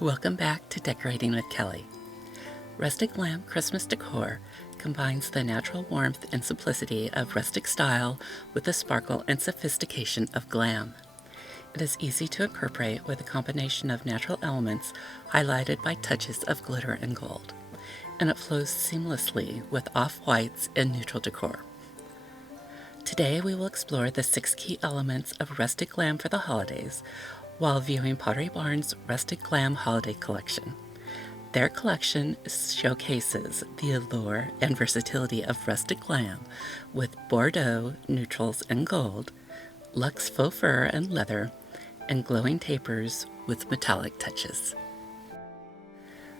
Welcome back to Decorating with Kelly. Rustic Glam Christmas Decor combines the natural warmth and simplicity of rustic style with the sparkle and sophistication of glam. It is easy to incorporate with a combination of natural elements highlighted by touches of glitter and gold, and it flows seamlessly with off-whites and neutral decor. Today we will explore the 6 key elements of rustic glam for the holidays while viewing Pottery Barn's Rustic Glam Holiday Collection. Their collection showcases the allure and versatility of rustic glam with Bordeaux, neutrals, and gold, luxe faux fur and leather, and glowing tapers with metallic touches.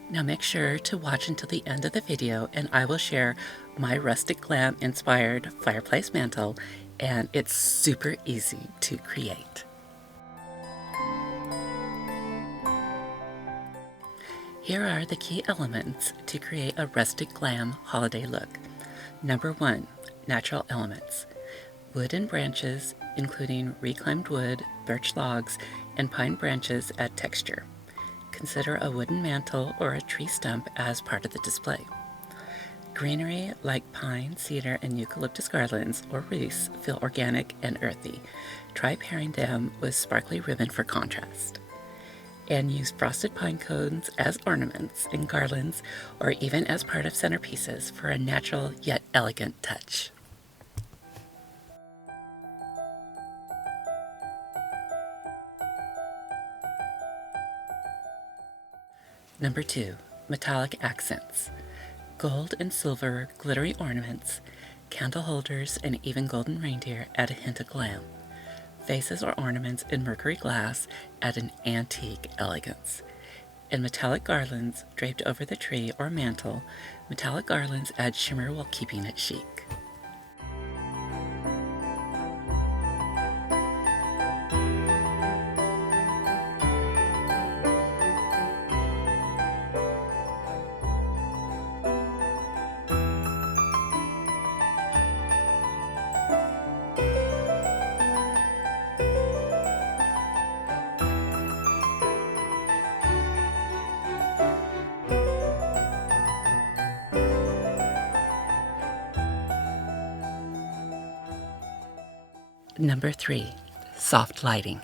Now make sure to watch until the end of the video and I will share my Rustic Glam inspired fireplace mantle, and it's super easy to create. Here are the key elements to create a rustic glam holiday look. Number 1, natural elements. Wood and branches, including reclaimed wood, birch logs, and pine branches add texture. Consider a wooden mantle or a tree stump as part of the display. Greenery like pine, cedar, and eucalyptus garlands or wreaths feel organic and earthy. Try pairing them with sparkly ribbon for contrast. And use frosted pine cones as ornaments in garlands or even as part of centerpieces for a natural yet elegant touch. Number 2, metallic accents. Gold and silver glittery ornaments, candle holders, and even golden reindeer add a hint of glam. Vases or ornaments in mercury glass add an antique elegance. And metallic garlands draped over the tree or mantle, metallic garlands add shimmer while keeping it chic. Number 3, soft lighting.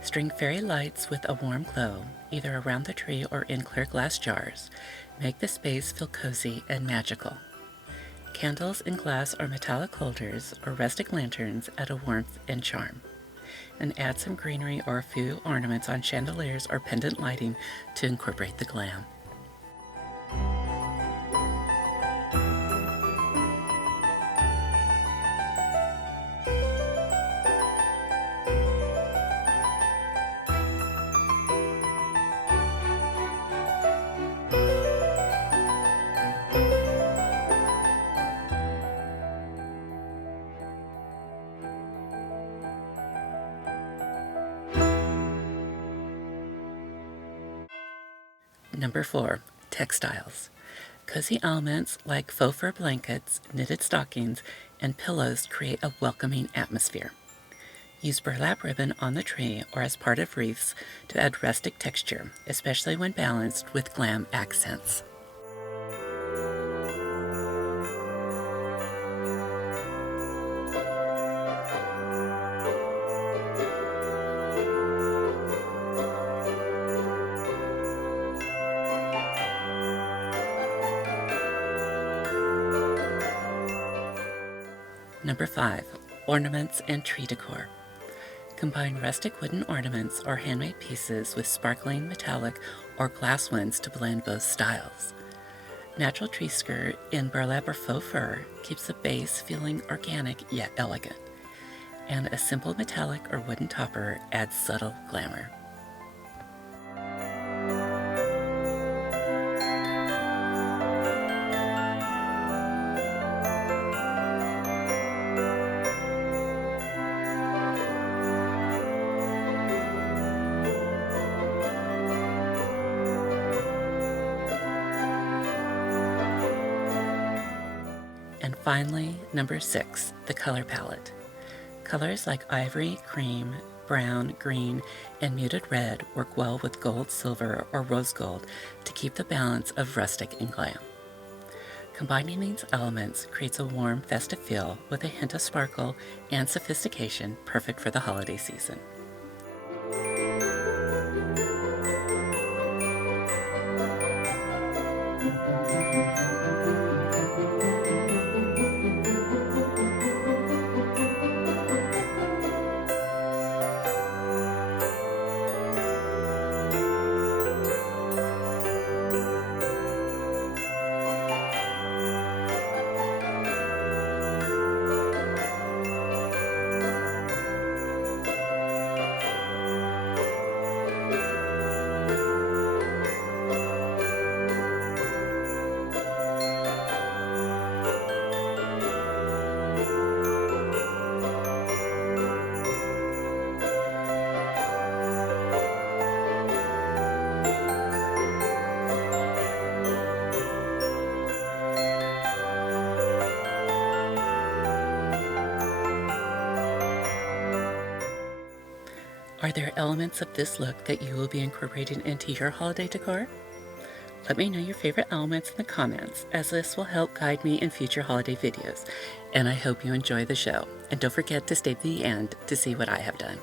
String fairy lights with a warm glow, either around the tree or in clear glass jars. Make the space feel cozy and magical. Candles in glass or metallic holders or rustic lanterns add a warmth and charm. And add some greenery or a few ornaments on chandeliers or pendant lighting to incorporate the glam. Number 4, textiles. Cozy elements like faux fur blankets, knitted stockings, and pillows create a welcoming atmosphere. Use burlap ribbon on the tree or as part of wreaths to add rustic texture, especially when balanced with glam accents. Number 5, ornaments and tree decor. Combine rustic wooden ornaments or handmade pieces with sparkling metallic or glass ones to blend both styles. Natural tree skirt in burlap or faux fur keeps the base feeling organic yet elegant, and a simple metallic or wooden topper adds subtle glamour. And finally, number 6, the color palette. Colors like ivory, cream, brown, green, and muted red work well with gold, silver, or rose gold to keep the balance of rustic and glam. Combining these elements creates a warm, festive feel with a hint of sparkle and sophistication perfect for the holiday season. Are there elements of this look that you will be incorporating into your holiday decor? Let me know your favorite elements in the comments, as this will help guide me in future holiday videos, and I hope you enjoy the show. And don't forget to stay to the end to see what I have done.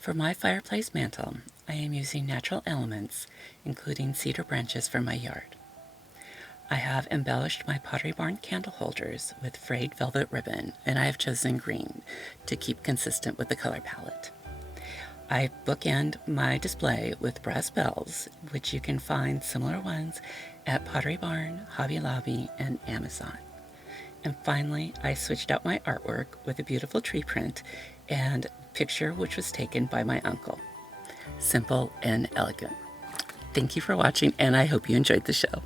For my fireplace mantel, I am using natural elements, including cedar branches from my yard. I have embellished my Pottery Barn candle holders with frayed velvet ribbon, and I have chosen green to keep consistent with the color palette. I bookend my display with brass bells, which you can find similar ones at Pottery Barn, Hobby Lobby, and Amazon. And finally, I switched out my artwork with a beautiful tree print and picture which was taken by my uncle. Simple and elegant. Thank you for watching, and I hope you enjoyed the show.